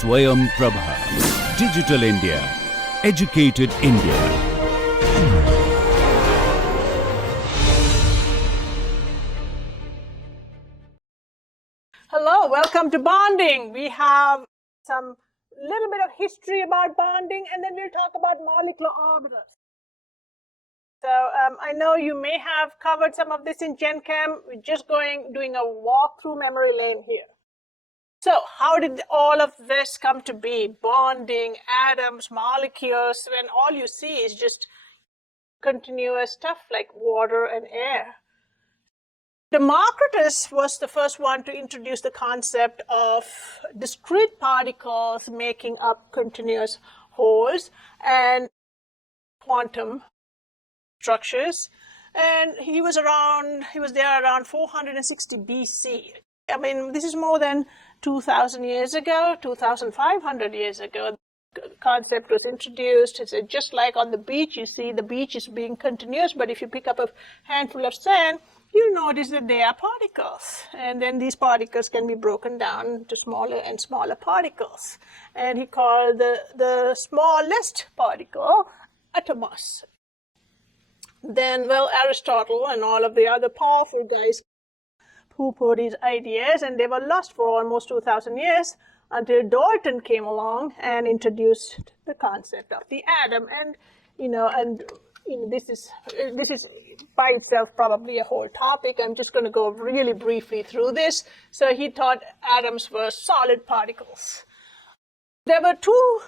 Swayam Prabha. Digital India. Educated India. Hello, welcome to Bonding. We have some little bit of history about bonding, and then we'll talk about molecular orbitals. So I know you may have covered some of this in Gen Chem. We're just doing a walk through memory lane here. So how did all of this come to be? Bonding, atoms, molecules, when all you see is just continuous stuff like water and air. Democritus was the first one to introduce the concept of discrete particles making up continuous wholes and quantum structures. And he was there around 460 BC. I mean, this is more than 2,000 years ago, 2,500 years ago. The concept was introduced. It's just like on the beach, you see the beach is being continuous, but if you pick up a handful of sand, you notice that they are particles, and then these particles can be broken down to smaller and smaller particles. And he called the smallest particle atomos. Then, well, Aristotle and all of the other powerful guys poo-pooed his ideas, and they were lost for almost 2,000 years until Dalton came along and introduced the concept of the atom. And this is by itself probably a whole topic. I'm just going to go really briefly through this. So he thought atoms were solid particles. There were two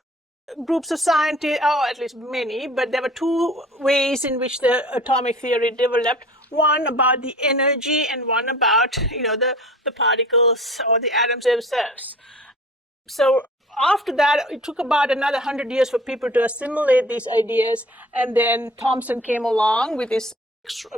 groups of scientists, or at least many, but there were two ways in which the atomic theory developed. One about the energy and one about, the particles or the atoms themselves. So after that, it took about another 100 years for people to assimilate these ideas, and then Thomson came along with his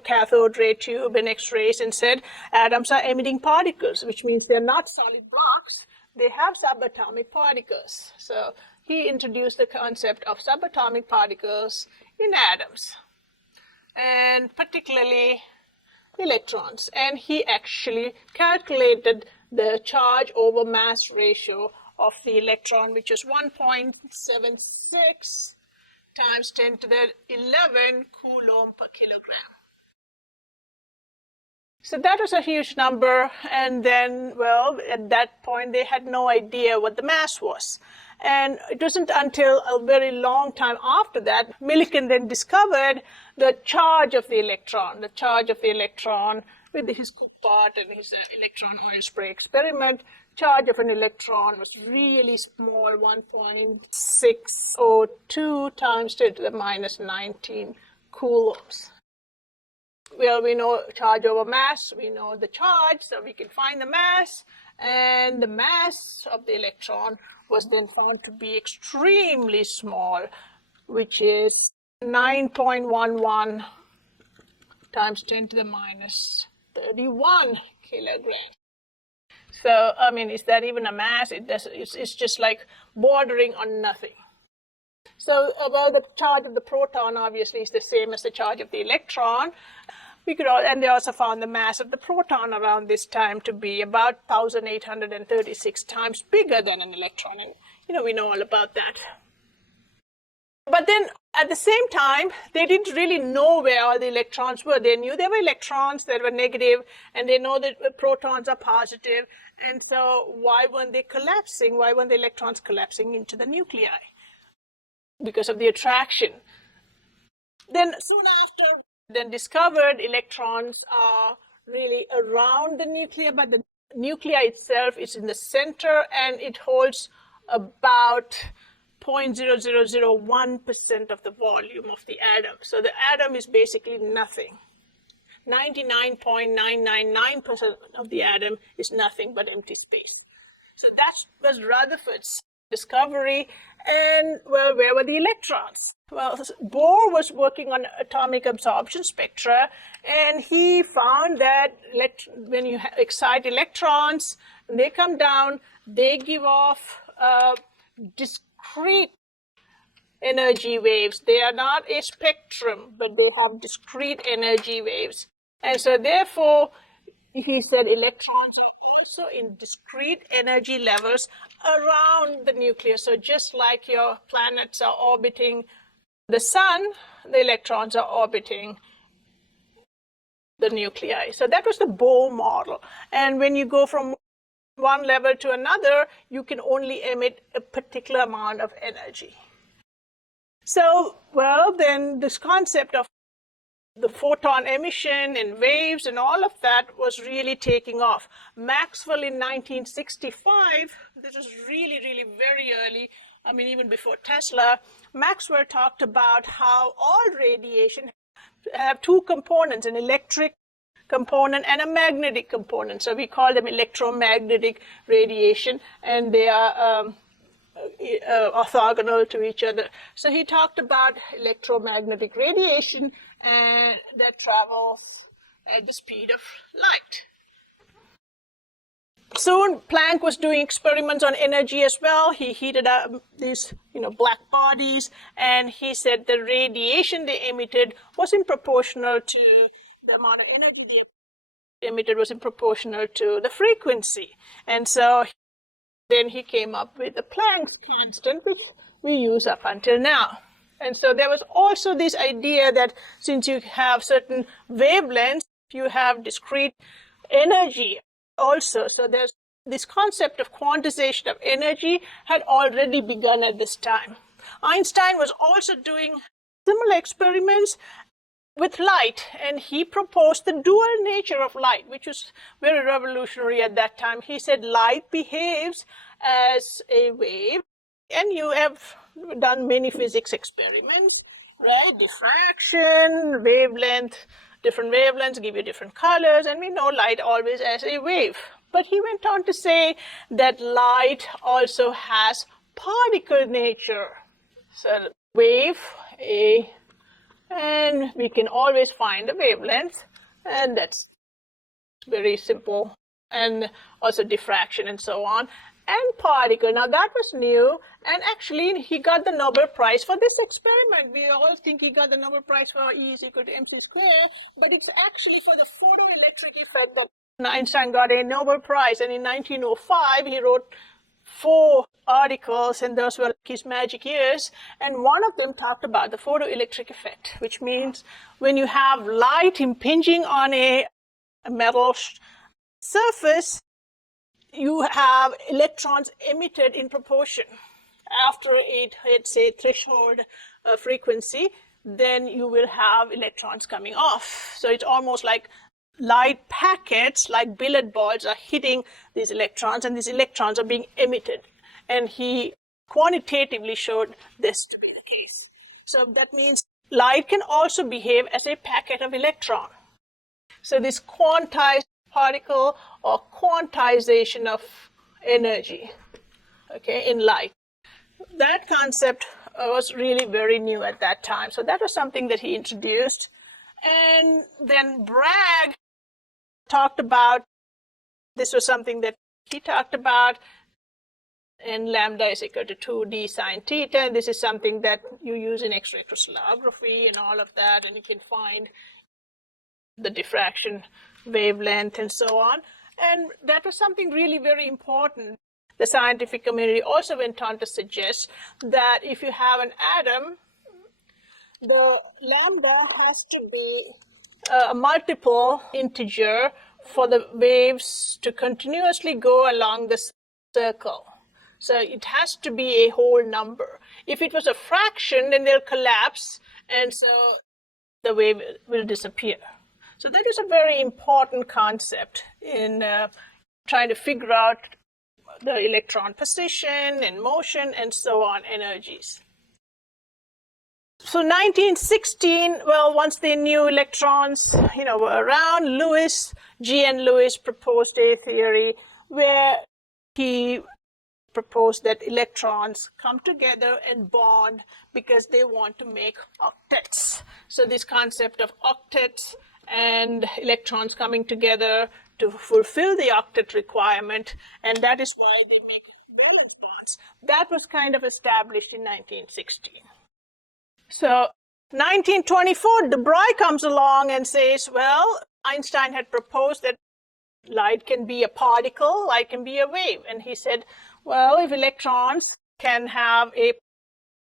cathode ray tube and X-rays and said atoms are emitting particles, which means they're not solid blocks, they have subatomic particles. So he introduced the concept of subatomic particles in atoms, and particularly electrons. And he actually calculated the charge over mass ratio of the electron, which is 1.76 times 10 to the 11 coulomb per kilogram. So that was a huge number, and then, well, at that point they had no idea what the mass was. And it wasn't until a very long time after that, Millikan then discovered the charge of the electron. The charge of the electron with his Cook-Pot and his electron oil spray experiment. Charge of an electron was really small, 1.602 times 10 to the minus 19 coulombs. Well, we know charge over mass, we know the charge, so we can find the mass, and the mass of the electron was then found to be extremely small, which is 9.11 times 10 to the minus 31 kilograms. So, I mean, is that even a mass? It's just like bordering on nothing. So, well, the charge of the proton obviously is the same as the charge of the electron. And they also found the mass of the proton around this time to be about 1,836 times bigger than an electron. And, we know all about that. But then, at the same time, they didn't really know where all the electrons were. They knew there were electrons that were negative, and they know that the protons are positive. And so why weren't they collapsing? Why weren't the electrons collapsing into the nuclei? Because of the attraction. Then soon after, then discovered electrons are really around the nucleus, but the nuclei itself is in the center, and it holds about 0.0001% of the volume of the atom. So the atom is basically nothing. 99.999% of the atom is nothing but empty space. So that was Rutherford's discovery. And, well, where were the electrons? Well, Bohr was working on atomic absorption spectra, and he found that when you excite electrons, when they come down, they give off discrete energy waves. They are not a spectrum, but they have discrete energy waves. And so therefore, he said electrons are also in discrete energy levels around the nucleus. So just like your planets are orbiting the sun, the electrons are orbiting the nuclei. So that was the Bohr model. And when you go from one level to another, you can only emit a particular amount of energy. So, well, then this concept of the photon emission and waves and all of that was really taking off. Maxwell in 1965, this was really, really very early, I mean, even before Tesla, Maxwell talked about how all radiation have two components, an electric component and a magnetic component. So we call them electromagnetic radiation, and they are orthogonal to each other. So he talked about electromagnetic radiation and that travels at the speed of light. Soon Planck was doing experiments on energy as well. He heated up these black bodies, and he said the radiation they emitted wasn't proportional to the amount of energy they emitted, was proportional to the frequency. And so then he came up with the Planck constant, which we use up until now. And so there was also this idea that since you have certain wavelengths, you have discrete energy also. So there's this concept of quantization of energy had already begun at this time. Einstein was also doing similar experiments with light, and he proposed the dual nature of light, which was very revolutionary at that time. He said light behaves as a wave, and you have done many physics experiments, right? Diffraction, wavelength, different wavelengths give you different colors, and we know light always as a wave. But he went on to say that light also has particle nature. So wave, and we can always find the wavelength, and that's very simple, and also diffraction and so on. And particle, now that was new, and actually he got the Nobel Prize for this experiment. We all think he got the Nobel Prize for E is equal to mc squared, but it's actually for the photoelectric effect that Einstein got a Nobel Prize. And in 1905 he wrote 4 articles, and those were his magic years, and one of them talked about the photoelectric effect, which means when you have light impinging on a metal surface, you have electrons emitted in proportion. After it hits a threshold frequency, then you will have electrons coming off. So it's almost like light packets, like billiard balls, are hitting these electrons, and these electrons are being emitted. And he quantitatively showed this to be the case. So that means light can also behave as a packet of electron. So this quantized particle or quantization of energy, okay, in light. That concept was really very new at that time. So that was something that he introduced. And then Bragg talked about, this was something that he talked about, and lambda is equal to 2d sine theta. And this is something that you use in X-ray crystallography and all of that, and you can find the diffraction wavelength and so on. And that was something really very important. The scientific community also went on to suggest that if you have an atom, the lambda has to be a multiple integer for the waves to continuously go along the circle. So it has to be a whole number. If it was a fraction, then they'll collapse, and so the wave will disappear. So that is a very important concept in trying to figure out the electron position and motion and so on, energies. So 1916, well, once they knew electrons, were around, G.N. Lewis proposed a theory where he proposed that electrons come together and bond because they want to make octets. So this concept of octets and electrons coming together to fulfill the octet requirement, and that is why they make valence bonds. That was kind of established in 1916. So 1924, de Broglie comes along and says, well, Einstein had proposed that light can be a particle, light can be a wave. And he said, well, if electrons can have a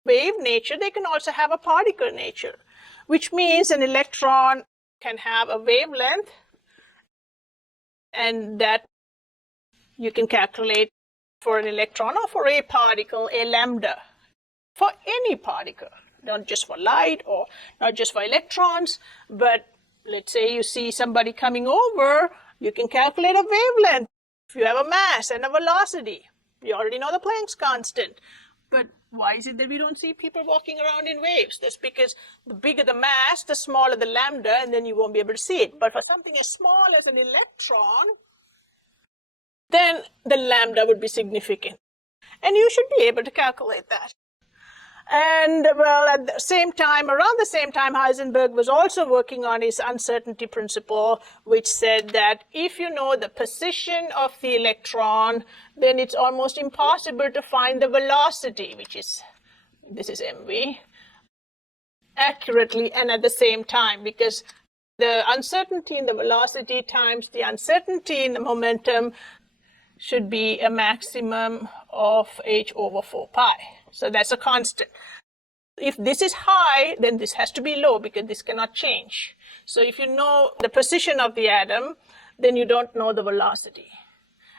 wave nature, they can also have a particle nature, which means an electron can have a wavelength, and that you can calculate for an electron or for a particle, a lambda, for any particle, not just for light or not just for electrons, but let's say you see somebody coming over, you can calculate a wavelength. If you have a mass and a velocity, you already know the Planck's constant. But why is it that we don't see people walking around in waves? That's because the bigger the mass, the smaller the lambda, and then you won't be able to see it. But for something as small as an electron, then the lambda would be significant. And you should be able to calculate that. And well, at the same time, around the same time, Heisenberg was also working on his uncertainty principle, which said that if you know the position of the electron, then it's almost impossible to find the velocity, which is, this is mv, accurately and at the same time, because the uncertainty in the velocity times the uncertainty in the momentum should be a maximum of h over 4 pi. So that's a constant. If this is high, then this has to be low because this cannot change. So if you know the position of the atom, then you don't know the velocity.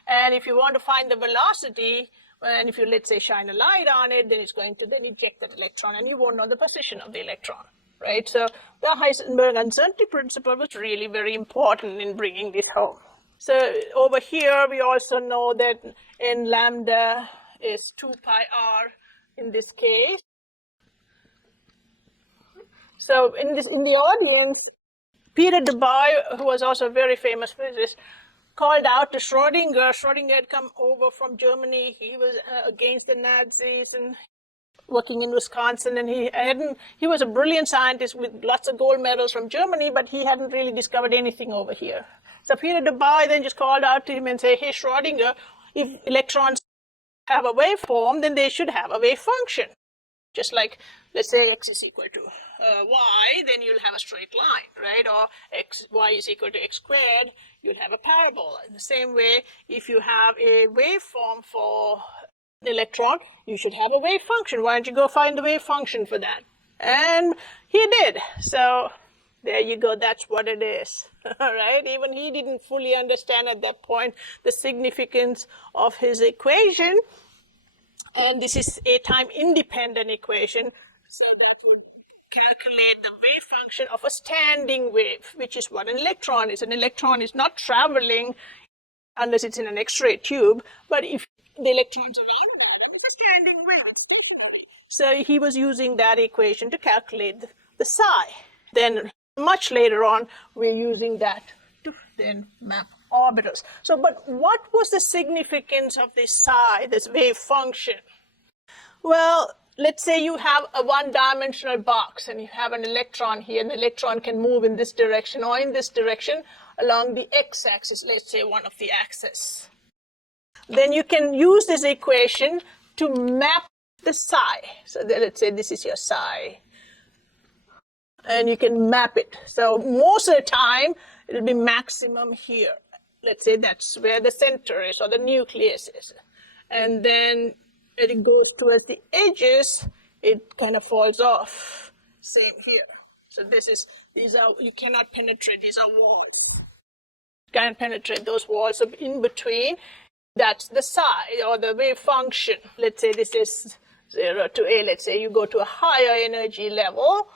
And if you want to find the velocity, and if you, let's say, shine a light on it, then it's going to then eject that electron, and you won't know the position of the electron, right? So the Heisenberg uncertainty principle was really very important in bringing this home. So over here, we also know that n lambda is 2 pi r in this case. So in the audience, Peter Debye, who was also a very famous physicist, called out to Schrödinger. Schrödinger had come over from Germany. He was against the Nazis and working in Wisconsin, and he was a brilliant scientist with lots of gold medals from Germany, but he hadn't really discovered anything over here. So Peter Debye then just called out to him and said, hey, Schrödinger, if electrons have a waveform, then they should have a wave function. Just like, let's say x is equal to y, then you'll have a straight line, right? Or y is equal to x squared, you'll have a parabola. In the same way, if you have a waveform for the electron, you should have a wave function. Why don't you go find the wave function for that? And he did. So there you go, that's what it is, right? Even he didn't fully understand at that point the significance of his equation. And this is a time-independent equation, so that would calculate the wave function of a standing wave, which is what an electron is. An electron is not traveling unless it's in an X-ray tube, but if the electrons around an atom, it's a standing wave. So he was using that equation to calculate the psi. Then much later on, we're using that to then map orbitals. So, but what was the significance of this psi, this wave function? Well, let's say you have a one-dimensional box and you have an electron here, and the electron can move in this direction or in this direction along the x-axis, let's say one of the axes. Then you can use this equation to map the psi. So let's say this is your psi. And you can map it. So most of the time, it'll be maximum here. Let's say that's where the center is or the nucleus is. And then as it goes towards the edges, it kind of falls off. Same here. So you cannot penetrate, these are walls. You can't penetrate those walls. So in between, that's the psi or the wave function. Let's say this is 0 to a. Let's say you go to a higher energy level,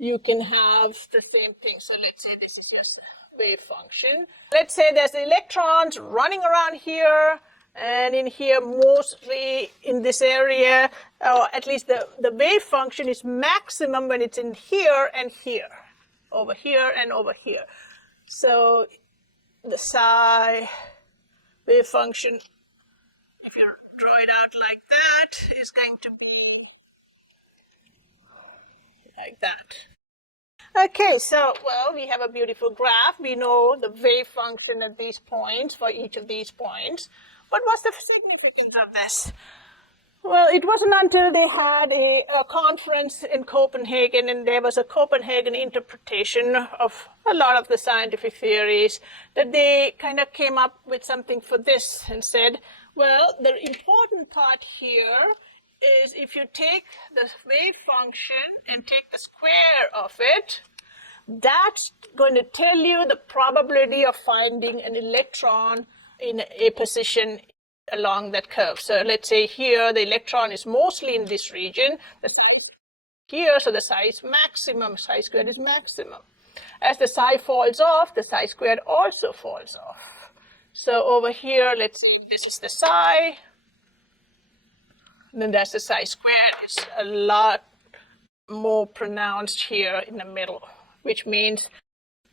you can have the same thing. So let's say this is your wave function. Let's say there's electrons running around here, and in here, mostly in this area, or at least the wave function is maximum when it's in here and here, over here and over here. So the psi wave function, if you draw it out like that, is going to be like that. Okay, so, well, we have a beautiful graph. We know the wave function at these points for each of these points. But what's the significance of this? Well, it wasn't until they had a conference in Copenhagen, and there was a Copenhagen interpretation of a lot of the scientific theories, that they kind of came up with something for this and said, well, the important part here is if you take the wave function and take the square of it, that's going to tell you the probability of finding an electron in a position along that curve. So let's say here the electron is mostly in this region, the psi here, so the psi is maximum, psi squared is maximum. As the psi falls off, the psi squared also falls off. So over here, let's see, this is the psi, then that's the psi squared. It's a lot more pronounced here in the middle, which means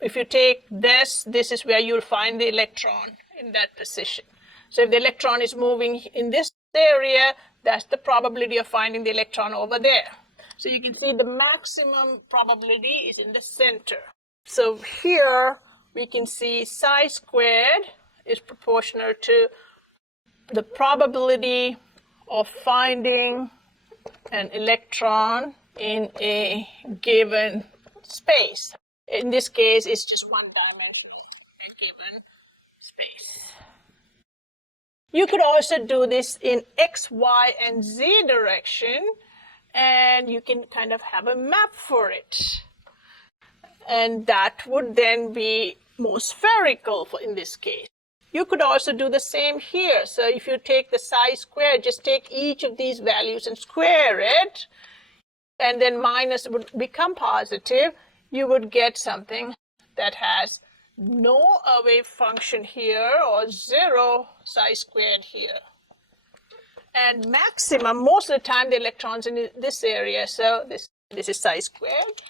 if you take this, this is where you'll find the electron in that position. So if the electron is moving in this area, that's the probability of finding the electron over there. So you can see the maximum probability is in the center. So here we can see psi squared is proportional to the probability of finding an electron in a given space. In this case, it's just one-dimensional, a given space. You could also do this in X, Y, and Z direction, and you can kind of have a map for it. And that would then be more spherical in this case. You could also do the same here. So if you take the psi squared, just take each of these values and square it, and then minus would become positive, you would get something that has no wave function here or zero psi squared here. And maximum, most of the time the electron's in this area, so this is psi squared.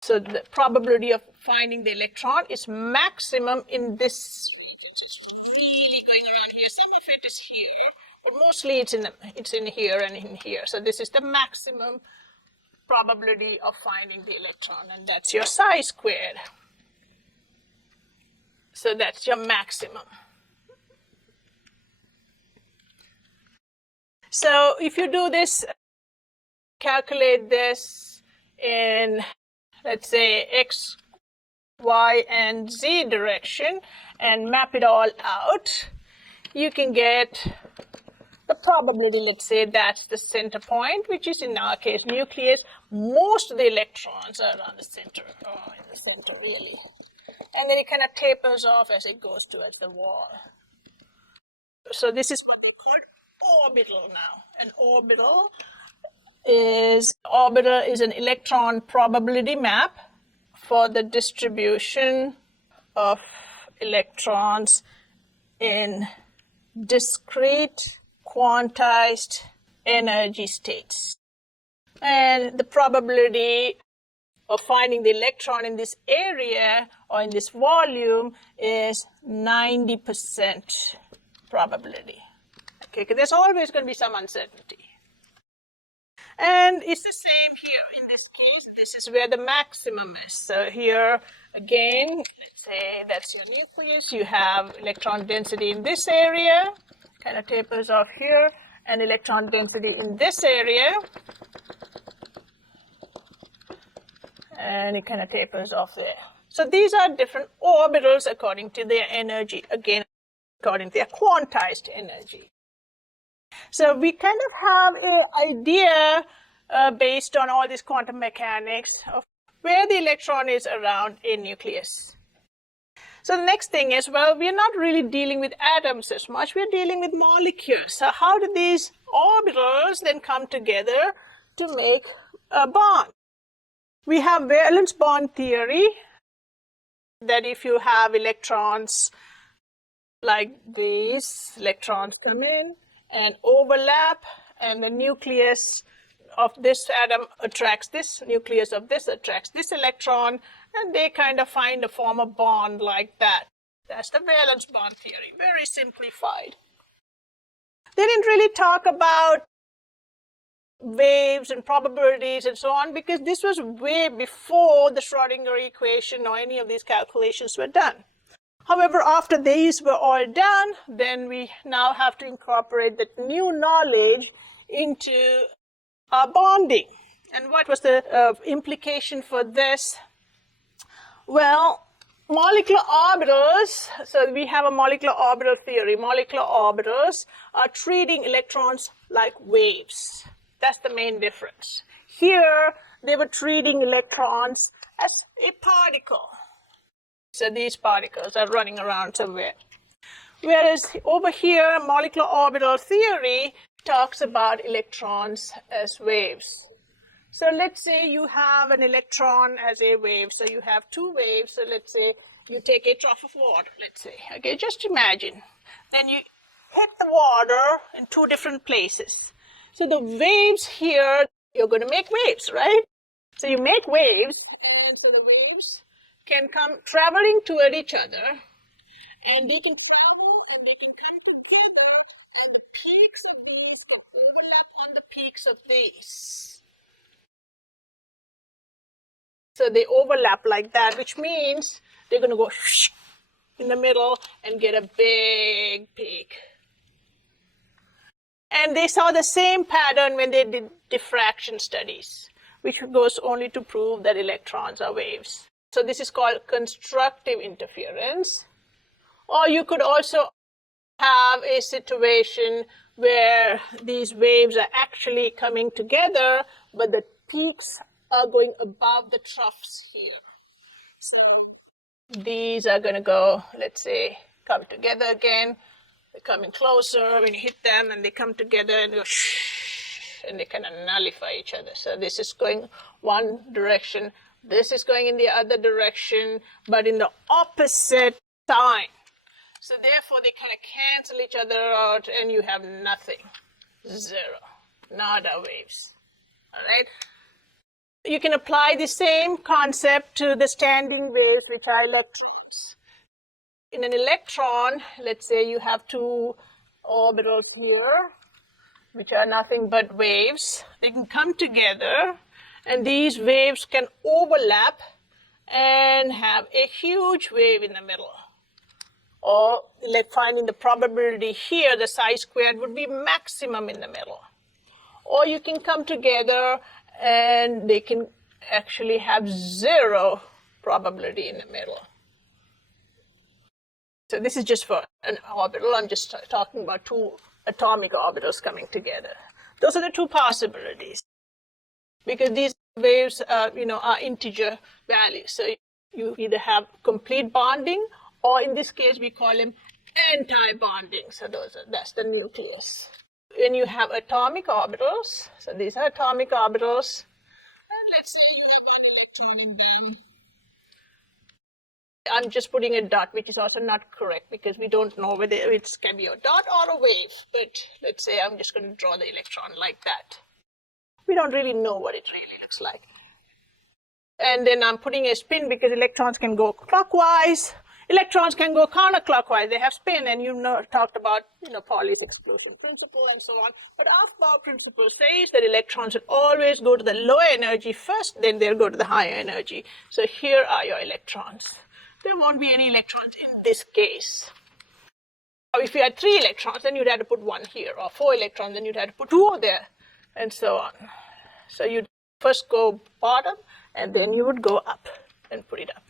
So the probability of finding the electron is maximum in this. It's really going around here. Some of it is here, but mostly it's in here and in here. So this is the maximum probability of finding the electron, and that's your psi squared. So that's your maximum. So if you do this, calculate this in, let's say, X, Y, and Z direction and map it all out, you can get the probability. Let's say that's the center point, which is in our case nucleus. Most of the electrons are around the center, in the center really. And then it kind of tapers off as it goes towards the wall. So this is what we call orbital now. An orbital is an electron probability map for the distribution of electrons in discrete quantized energy states. And the probability of finding the electron in this area or in this volume is 90% probability. Okay, because there's always going to be some uncertainty. And it's the same here in this case. This is where the maximum is. So here, again, let's say that's your nucleus. You have electron density in this area, kind of tapers off here, and electron density in this area, and it kind of tapers off there. So these are different orbitals according to their energy, again, according to their quantized energy. So we kind of have an idea based on all this quantum mechanics of where the electron is around a nucleus. So the next thing is, well, we're not really dealing with atoms as much, we're dealing with molecules. So how do these orbitals then come together to make a bond? We have valence bond theory, that if you have electrons like these, electrons come in and overlap, and the nucleus of this atom attracts this, nucleus of this attracts this electron, and they kind of find a form of bond like that. That's the valence bond theory, very simplified. They didn't really talk about waves and probabilities and so on, because this was way before the Schrödinger equation or any of these calculations were done. However, after these were all done, then we now have to incorporate that new knowledge into bonding. And what was the implication for this? Well, molecular orbitals, so we have a molecular orbital theory. Molecular orbitals are treating electrons like waves. That's the main difference. Here, they were treating electrons as a particle. So these particles are running around somewhere. Whereas over here, molecular orbital theory talks about electrons as waves. So let's say you have an electron as a wave. So you have two waves. So let's say you take a trough of water, let's say. Okay, just imagine. Then you hit the water in two different places. So the waves here, you're going to make waves, right? So you make waves, and so the waves can come traveling toward each other, and they can travel and they can come together, and the peaks of these can overlap on the peaks of these. So they overlap like that, which means they're going to go in the middle and get a big peak. And they saw the same pattern when they did diffraction studies, which goes only to prove that electrons are waves. So this is called constructive interference. Or you could also have a situation where these waves are actually coming together, but the peaks are going above the troughs here. So these are going to go, let's say, come together again. They're coming closer when you hit them, and they come together and go and they kind of nullify each other. So this is going one direction, this is going in the other direction, but in the opposite sign. So therefore, they kind of cancel each other out, and you have nothing. Zero. Nada waves. All right? You can apply the same concept to the standing waves, which are electrons. In an electron, let's say you have two orbitals here, which are nothing but waves. They can come together, and these waves can overlap and have a huge wave in the middle. Or let's find in the probability here, the psi squared would be maximum in the middle. Or you can come together and they can actually have zero probability in the middle. So this is just for an orbital. I'm just talking about two atomic orbitals coming together. Those are the two possibilities. Because these waves are integer values. So you either have complete bonding, or in this case we call them anti-bonding. So that's the nucleus. When you have atomic orbitals, so these are atomic orbitals, and let's say you have one electron in them. I'm just putting a dot, which is also not correct because we don't know whether it can be a dot or a wave. But let's say I'm just going to draw the electron like that. We don't really know what it really looks like. And then I'm putting a spin because electrons can go clockwise. Electrons can go counterclockwise. They have spin, and talked about Pauli's exclusion principle and so on. But our principle says that electrons should always go to the lower energy first, then they'll go to the higher energy. So here are your electrons. There won't be any electrons in this case. Now, if you had 3 electrons, then you'd have to put 1 here, or 4 electrons, then you'd have to put 2 there, and so on. So you'd first go bottom, and then you would go up and put it up.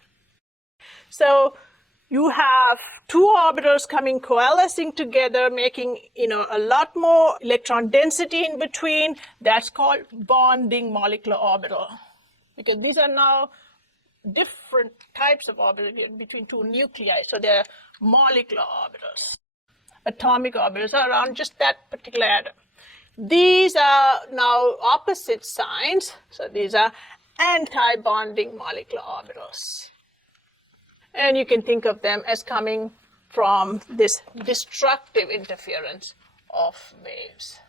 So you have 2 orbitals coming coalescing together, making a lot more electron density in between. That's called bonding molecular orbital, because these are now different types of orbitals between 2 nuclei. So they're molecular orbitals. Atomic orbitals are around just that particular atom. These are now opposite signs. So these are anti-bonding molecular orbitals. And you can think of them as coming from this destructive interference of waves.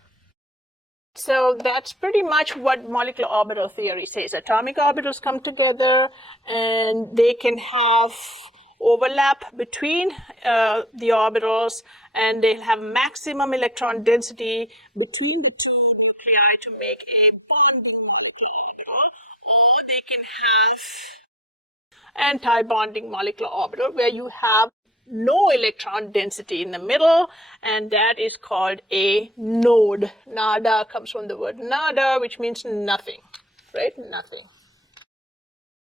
So that's pretty much what molecular orbital theory says. Atomic orbitals come together, and they can have overlap between the orbitals, and they'll have maximum electron density between the 2 nuclei to make a bonding molecule. Or they can have anti-bonding molecular orbital, where you have no electron density in the middle, and that is called a node. Nada comes from the word nada, which means nothing, right? Nothing.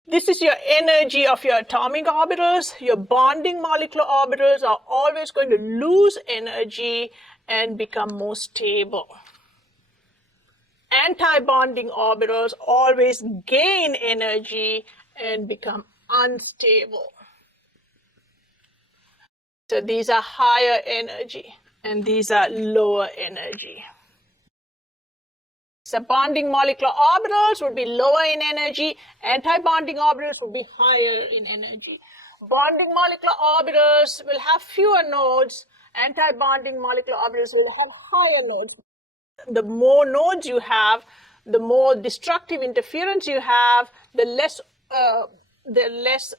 This is your energy of your atomic orbitals. Your bonding molecular orbitals are always going to lose energy and become more stable. Anti-bonding orbitals always gain energy and become unstable. So these are higher energy and these are lower energy. So bonding molecular orbitals would be lower in energy, anti-bonding orbitals would be higher in energy. Bonding molecular orbitals will have fewer nodes, anti-bonding molecular orbitals will have higher nodes. The more nodes you have, the more destructive interference you have, the less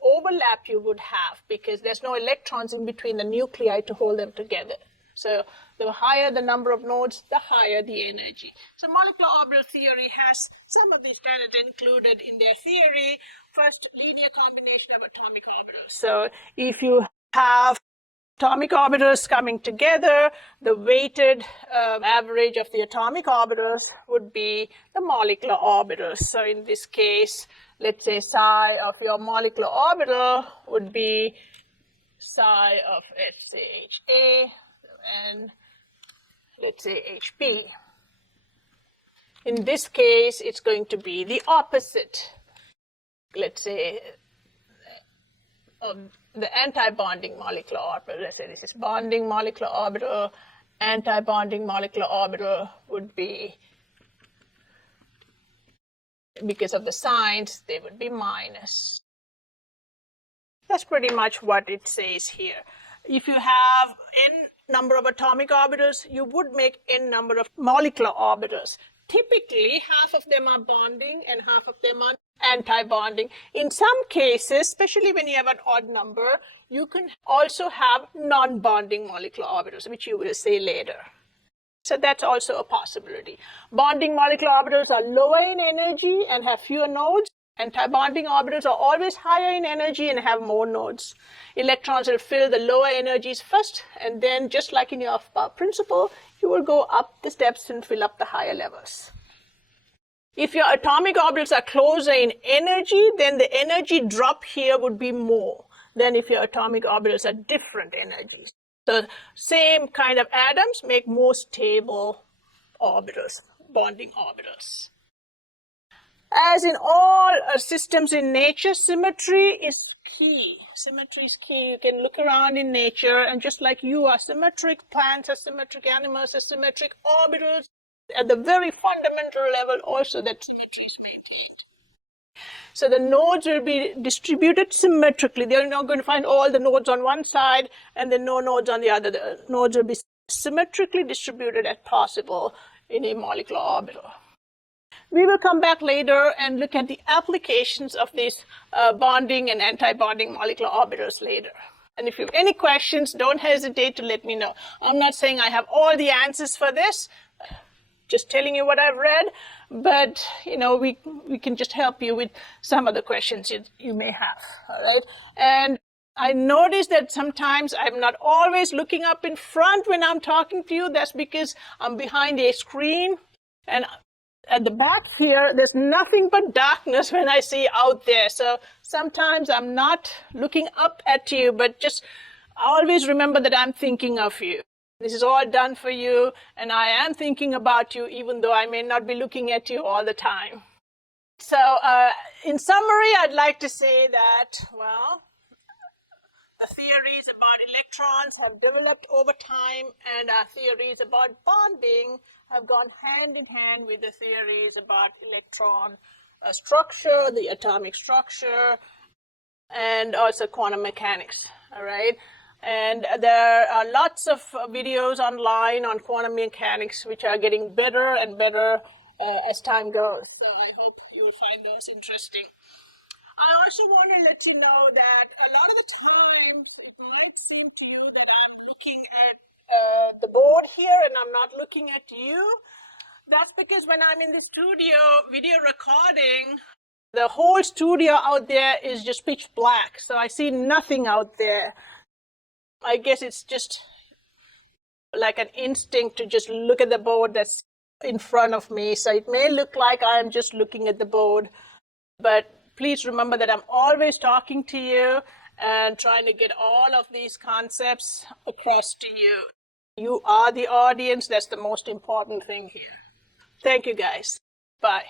overlap you would have, because there's no electrons in between the nuclei to hold them together. So the higher the number of nodes, the higher the energy. So molecular orbital theory has some of these standards included in their theory. First, linear combination of atomic orbitals. So if you have atomic orbitals coming together, the weighted average of the atomic orbitals would be the molecular orbitals. So in this case, let's say psi of your molecular orbital would be psi of, let's say, HA, and let's say HP. In this case, it's going to be the opposite. Let's say the anti-bonding molecular orbital. Let's say this is bonding molecular orbital. Anti-bonding molecular orbital would be, because of the signs, they would be minus. That's pretty much what it says here. If you have n number of atomic orbitals, you would make n number of molecular orbitals. Typically, half of them are bonding and half of them are anti-bonding. In some cases, especially when you have an odd number, you can also have non-bonding molecular orbitals, which you will say later. So that's also a possibility. Bonding molecular orbitals are lower in energy and have fewer nodes. Anti-bonding orbitals are always higher in energy and have more nodes. Electrons will fill the lower energies first, and then, just like in your principle, you will go up the steps and fill up the higher levels. If your atomic orbitals are closer in energy, then the energy drop here would be more than if your atomic orbitals are different energies. So same kind of atoms make more stable orbitals, bonding orbitals. As in all systems in nature, symmetry is key. Symmetry is key. You can look around in nature, and just like you are symmetric, plants are symmetric, animals are symmetric, orbitals, at the very fundamental level also that symmetry is maintained. So the nodes will be distributed symmetrically. They're not going to find all the nodes on one side and then no nodes on the other. The nodes will be symmetrically distributed as possible in a molecular orbital. We will come back later and look at the applications of these bonding and anti-bonding molecular orbitals later. And if you have any questions, don't hesitate to let me know. I'm not saying I have all the answers for this, just telling you what I've read, but we can just help you with some of the questions you may have. All right? And I notice that sometimes I'm not always looking up in front when I'm talking to you. That's because I'm behind a screen, and at the back here, there's nothing but darkness when I see out there. So sometimes I'm not looking up at you, but just always remember that I'm thinking of you. This is all done for you, and I am thinking about you, even though I may not be looking at you all the time. So in summary, I'd like to say that, well, the theories about electrons have developed over time, and our theories about bonding have gone hand in hand with the theories about electron structure, the atomic structure, and also quantum mechanics. All right. And there are lots of videos online on quantum mechanics which are getting better and better as time goes. So I hope you will find those interesting. I also want to let you know that a lot of the time it might seem to you that I'm looking at the board here and I'm not looking at you. That's because when I'm in the studio video recording, the whole studio out there is just pitch black. So I see nothing out there. I guess it's just like an instinct to just look at the board that's in front of me. So it may look like I'm just looking at the board, but please remember that I'm always talking to you and trying to get all of these concepts across to you. You are the audience. That's the most important thing here. Thank you, guys. Bye.